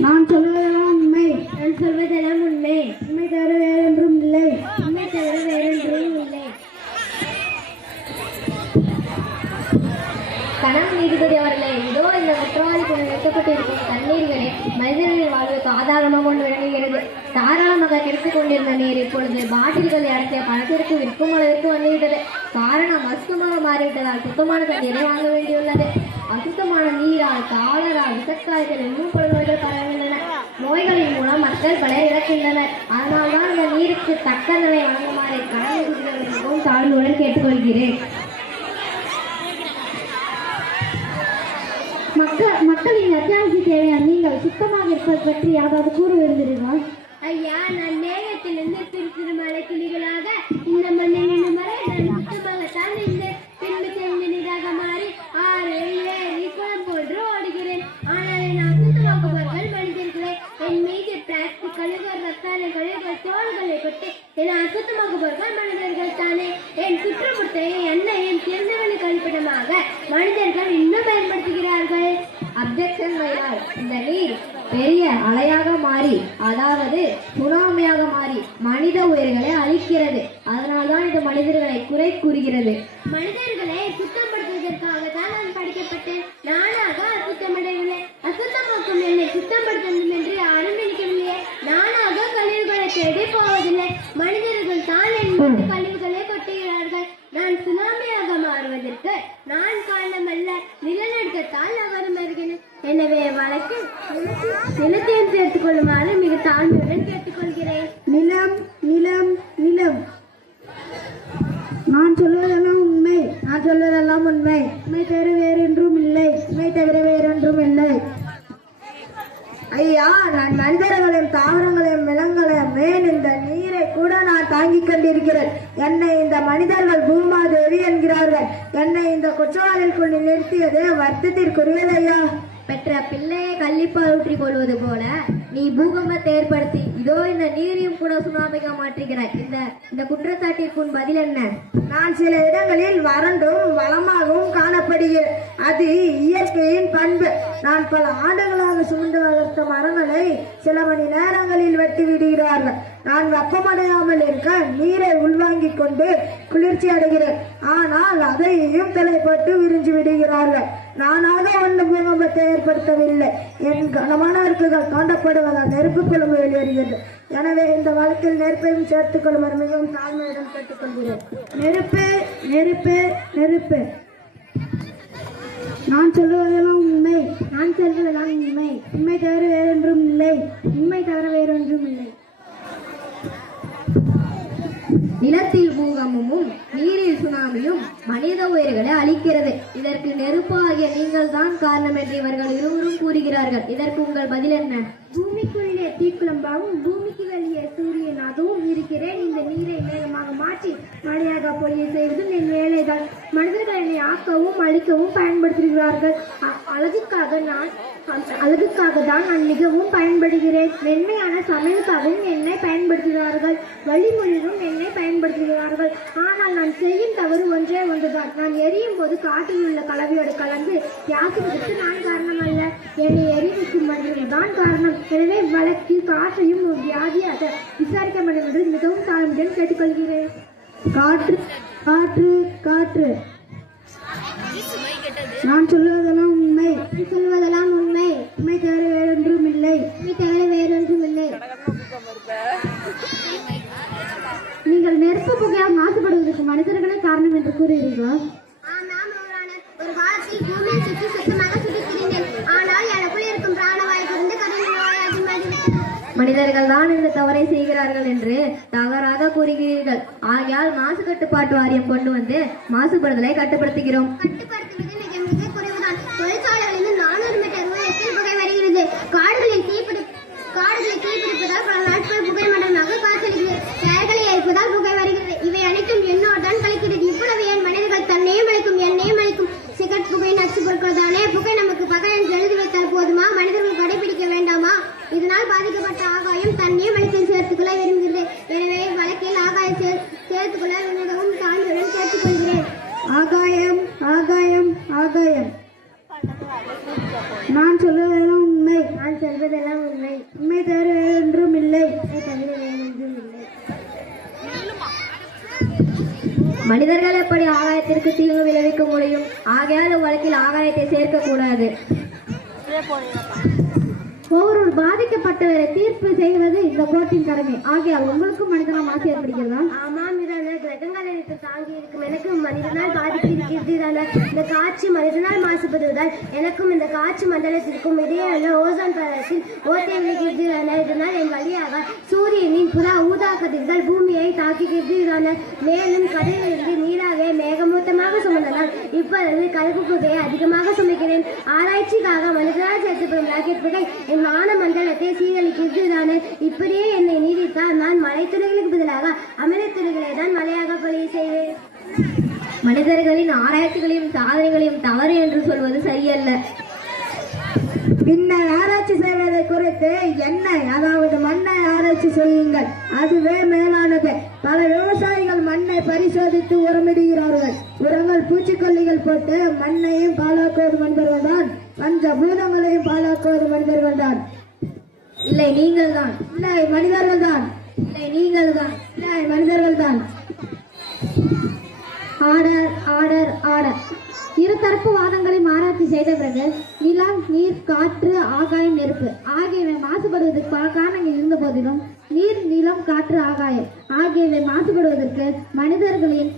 நான் சொல்வதெல்லாம் உண்மை. நான் சொல்வதெல்லாம் உண்மை. உண்மை தவிர வேறொன்றும் இல்லை. உண்மை தவிர வேறொன்றும் இல்லை. கணம் நீதிபதி அவர்களே, இதோ இந்த குற்றவாளி கொண்டு நிறுத்தப்பட்டிருக்கும் தண்ணீர்களே மனிதர்களின் வாழ்வுக்கு ஆதாரமாக கொண்டு விளங்குகிறது. தாராளமாக கிடைத்துக் கொண்டிருந்த நீர் இப்பொழுது பாட்டில்களை அடக்கிய பணத்திற்கு விற்கும் அளவிற்கு வந்துவிட்டது. காரணம் அசுத்தமாக மாறிவிட்டதால் சுத்தமான தண்ணீரை வாங்க வேண்டியுள்ளது. அசுத்தமான நீரால் காலரால் விசக்காய்கள் இன்னும் பல நோய்கள் பரவுகின்றன. நோய்களின் மூலம் மக்கள் பலர் இழக்கின்றனர். அதனால்தான் இந்த நீருக்கு தக்கதனை வழங்குமாறு கணம் நீதிபதிகளுக்கும் தாழ்வுடன் கேட்டுக்கொள்கிறேன். மக்களின் அத்தியாவசிய தேவையான நீங்கள் சுத்தமாக இருப்பது பற்றி யாராவது கூற விரும்புகிறீர்களா? ஐயா, நான் மேகத்திலிருந்து பிரித்திரு மலை துளிகளாக இந்த மண்ணில் வரை நான் சுத்தமாகத்தான் இருந்தேன். பின்பு சென்று நீராக மாறி ஆறு ஏரி குளம் போன்று ஓடுகிறேன். ஆனால் என் அசுத்தமாக்குபவர்கள் மனிதர்களே. என் மீது பிளாஸ்டிக் கழிவுகள், ரசாயன கழிவுகள், தோள்களை கொட்டி என் அசுத்தமாக்குபவர்கள் மனிதர்கள் தானே. என் சுற்றுப்புறத்தையும் எண்ணெயும் திறந்தவெளி கழிப்பிடமாக மனிதர்கள் இன்னும் பயன்படுத்துகிறார்கள். அப்ஜெக்ஷன் வைரால் இந்த நீர் பெரிய அலையாக மாறி, அதாவது சுனாமியாக மாறி மனித உயிர்களை அழிக்கிறது. அதனால்தான் இது மனிதர்களை குறை கூறுகிறது. மனிதர்களை சுத்தப்படுத்துவதற்காக தான் நான் படிக்கப்பட்டேன். நானாக அசுத்தமடையவில்லை. அசுத்தமாக்கும் என்னை சுத்தப்படுத்த வேண்டும் என்று யாரும் நினைக்கவில்லையே. நானாக கழிவுகளை தேடி போவதில்லை. மனிதர்கள் தான் என் மீது கழிவுகளை கொட்டுகிறார்கள். நான் சுனாமியாக மாறுவதற்கு நான் காரணமல்ல, நிலநடுக்கத்தால் நகரம் வருகிறேன். எனவே வழக்கில் நிலத்தையும் சேர்த்துக் கொள்ளுமாறு மிக தாழ்மையுடன் கேட்டுக்கொள்கிறேன். நிலம் நிலம் நிலம். நான் சொல்வதெல்லாம் உண்மை. நான் சொல்வதெல்லாம் உண்மை. உண்மை தவிர வேறொன்றும் இல்லை. உண்மை தவிர வேறொன்றும் இல்லை. ஐயா, நான் மனிதர்களையும் தாவரங்களையும் விலங்குகளையும் மேல் இந்த நீரை கூட நான் தாங்கிக் கொண்டிருக்கிறேன். என்னை இந்த மனிதர்கள் பூமாதேவி என்கிறார்கள். என்னை இந்த குற்றவாளிக்குள் நிறுத்தியது வருத்தத்திற்குரியது ஐயா. பெற்ற பிள்ளையை கள்ளிப்பால் ஊற்றி கொள்வது போல நீ பூகம்பத்தை ஏற்படுத்தி இதோ இந்த நீரையும் கூட சுனாமிக மாற்றுகிறாய். இந்த குற்றச்சாட்டிற்கும் பதில் என்ன? நான் சில இடங்களில் வறண்டும் வளமாகவும் காணப்படுகிறேன். அது இயற்கையின் பண்பு. நான் பல ஆண்டுகளாக சுமந்து வளர்த்த மரங்களை சில மணி நேரங்களில் வெட்டி விடுகிறார்கள். நான் வெப்பமடையாமல் இருக்க நீரை உள்வாங்கிக் கொண்டு குளிர்ச்சி அடைகிறேன். ஆனால் அதையும் தலைப்பட்டு விரிஞ்சு விடுகிறார்கள். நானாக ஒன்று பூகம்பத்தை ஏற்படுத்தவில்லை. என் கனமான அடுக்குகள் தோண்டப்படுவதால் நெருப்பு குழம்பு வெளியேறுகிறது. எனவே இந்த வழக்கில் நெருப்பையும் சேர்த்துக் கொள்ளுமாறு மிகவும் தாழ்மையுடன் கேட்டுக்கொள்கிறேன். நெருப்பு நெருப்பு நெருப்பு. நான் சொல்வதெல்லாம் உண்மை. நான் சொல்வதெல்லாம் உண்மை. உண்மை தவிர வேறொன்றும் இல்லை. உண்மை தவிர வேறொன்றும் இல்லை. நிலத்தில் பூகம்பமும் நீரில் சுனாமியும் மனித உயிர்களை அழிக்கிறது. இதற்கு நெருப்பு ஆகிய நீங்கள் தான் காரணம் என்று இவர்கள் இருவரும் கூறுகிறார்கள். இதற்கு உங்கள் பதில் என்ன? பூமிக்குள்ளே தீக்குழம்பாகவும் பூமிக்கு வெளியே சூரியன் அதுவும் இருக்கிறேன். இந்த நீரை மேகமாக மாற்றி மழையாக பொழிய செய்வதும் என் வேலைதான். மனிதர்கள் என்னை ஆக்கவும் அழிக்கவும் பயன்படுத்துகிறார்கள். அழகுக்காக தான் நான் மிகவும் பயன்படுகிறேன். மென்மையான சமையலுக்காகவும் என்னை பயன்படுத்துகிறார்கள். வழிமொழியும் என்னை பயன்படுத்துகிறார்கள். ஆனால் நான் செய்யும் தவறு ஒன்றே ஒன்றுதான். நான் எரியும் போது காட்டில் உள்ள கலவையோடு கலந்து யாசுவதற்கு நான் காரணம் அல்ல. என்னை எரிவிக்கும் மனிதர்கள் தான் காரணம். எனவே வழக்கில் காற்றையும் வியாதியாக விசாரிக்க வேண்டும் என்று மிகவும் தாழ்மையுடன் கேட்டுக்கொள்கிறேன். காற்று காற்று காற்று. நான் சொல்வதெல்லாம் உண்மை. சொல்வதெல்லாம் உண்மை. உண்மை தவிர வேறொன்றும் இல்லை. உண்மை தவிர வேறொன்றும் இல்லை. நீங்கள் நெருப்பு புகையால் மாசுபடுவதற்கு மனிதர்களே காரணம் என்று கூறுகிறீர்களா? ஒரு காலத்தில் பூமியை சுற்றி சுத்தமாக சுற்றித்திருந்தேன். ஆனால் எனக்குள் இருக்கும் பிராணவாயு இருந்து மனிதர்கள் தான் இந்த தவறை செய்கிறார்கள் என்று தவறாக கூறுகிறீர்கள். ஆகையால் மாசு கட்டுப்பாட்டு வாரியம் கொண்டு வந்து மாசுபடுதலை கட்டுப்படுத்துகிறோம். கட்டுப்படுத்துவது மிக மிக குறைவுதான். தொழிற்சாலைகளிலிருந்து 400 மீட்டர் உயரத்தில் புகை வருகிறது. காடுகளில் தீப்பிடிப்பதால் பல நாட்கள் புகை மண்டலமாக காற்றளிக்கிறது. பெயர்களை எரிப்பதால் புகை வருகிறது. இவை அனைத்தும் என்னோடு தான் கழிக்கிறது. இவ்வளவு ஏன் மனிதர்கள் தன்னையும் அழிக்கும் என்னையும் அழிக்கும்? சிகரெட் புகை நச்சு பொருட்கள் தானே. புகை நமக்கு பகை என்று எழுதி வைத்தால் போதுமா? மனிதர்கள் கடைபிடிக்க வேண்டாமா? இதனால் பாதிக்கப்பட்ட ஆகாயம் தன்னையும் வழித்தில் சேர்த்துக்கொள்ள விரும்புகிறது. எனவே வழக்கில் ஆகாயம் சேர்த்துக்கொள்ள மிகவும் தாழ்மையுடன் கேட்டுக்கொள்கிறேன். ஆகாயம் ஆகாயம் சொல்வதெல்லாம் உண்மை. உண்மை தவிர வேறொன்றும் இல்லை. தவிர வேறொன்றும் இல்லை. மனிதர்கள் எப்படி ஆகாயத்திற்கு தீங்கு விளைவிக்க முடியும்? ஆகையால் வழக்கில் ஆகாயத்தை சேர்க்க கூடாது. ஒவ்வொரு பாதிக்கப்பட்டவரை தீர்ப்பு செய்வது இந்த கோர்ட்டின் கடமை. ஆகையால் உங்களுக்கும் மனிதனால் மாசு ஏற்படுகிறதா? ஆமாம் இதான கிரகங்கள் எனக்கு தாங்கி இருக்கும் எனக்கும் மனிதனால் பாதிப்பு இருக்கிறது தானே. இந்த காற்று மனிதனால் மாசுபடுவதால் எனக்கும் இந்த காற்று மண்டலத்திற்கும் இடையே ஓசோன் படலத்தில் ஓட்டை விழுகிறது தானே. இதனால் என் வழியாக சூரியனின் புறா ஊதா கதிர்கள் பூமியை தாக்குகிறது தானே. மேலும் கடலிலிருந்து நீராக மேகமூட்டமாக சுமந்தனால் இப்பொழுது கருப்பு புகையை அதிகமாக சுமக்கிறேன். ஆராய்ச்சிக்காக மனிதனால் சேர்க்கப்படும் ராக்கெட்டுகள் என் வான மண்டலத்தை சீரழிக்கிறது தானே. இப்படியே என்னை நீடித்தால் நான் மழை துளிகளுக்கு பதிலாக அமில துளிகளை தான் மழையாக பொழிய செய்வேன். மனிதர்களின் ஆராய்ச்சிகளையும் சாதனைகளையும் தவறு என்று சொல்வது சரியல்ல. பின்னர் ஆராய்ச்சி செய்வதை குறித்து எண்ணெய் அதாவது மண்ணை ஆராய்ச்சி செய்யுங்கள். அதுவே மேலானது. பல விவசாயிகள் மண்ணை பரிசோதித்து உரமிடுகிறார்கள். உரங்கள் பூச்சிக்கொல்லிகள் போட்டு மண்ணையும் பாழாக்குவது மனிதர்கள் தான். பஞ்ச பூதங்களையும் பாழாக்குவது மனிதர்கள் தான். இல்லை நீங்கள் தான். இல்லை மனிதர்கள் தான். இல்லை நீங்கள் தான். இல்லை மனிதர்கள் தான். Order order order. இருதரப்பு வாதங்களையும் ஆராய்ச்சி செய்த பிறகு நிலம், நீர், காற்று, ஆகாயம், நெருப்பு ஆகியவை மாசுபடுவதற்கு பல காரணங்கள் இருந்த போதிலும் நீர், நிலம், காற்று, ஆகாயம் ஆகியவை மாசுபடுவதற்கு மனிதர்களின்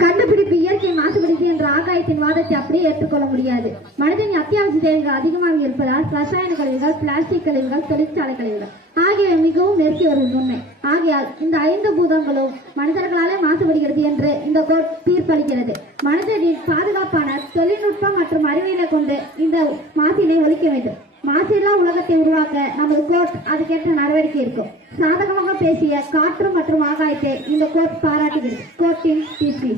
கண்டுபிடிப்பு இயற்கை மாசுபடுத்தி என்ற ஆகாயத்தின் வாதத்தை அப்படியே ஏற்றுக்கொள்ள முடியாது. மனிதனின் அத்தியாவசிய தேவைகள் அதிகமாக இருப்பதால் ரசாயன கழிவுகள், பிளாஸ்டிக் கழிவுகள், தொழிற்சாலை கழிவுகள் ஆகியவை மிகவும் நெருக்கி வரும் உண்மை. ஆகையால் இந்த 5 பூதங்களும் மனிதர்களாலே மாசுபடுகிறது என்று இந்த கோர்ட் தீர்ப்பளிக்கிறது. மனிதனின் பாதுகாப்பான தொழில்நுட்பம் மற்றும் அறிவியலை கொண்டு இந்த மாசினை ஒழிக்க வேண்டும். மாசில்லா உலகத்தை உருவாக்க நமது கோர்ட் அதுக்கேற்ற நடவடிக்கை இருக்கும். சாதகமாக பேசிய காற்று மற்றும் ஆகாயத்தை இந்த கோர்ட் பாராட்டுகிறது. கோர்ட்டின் தீர்ப்பு.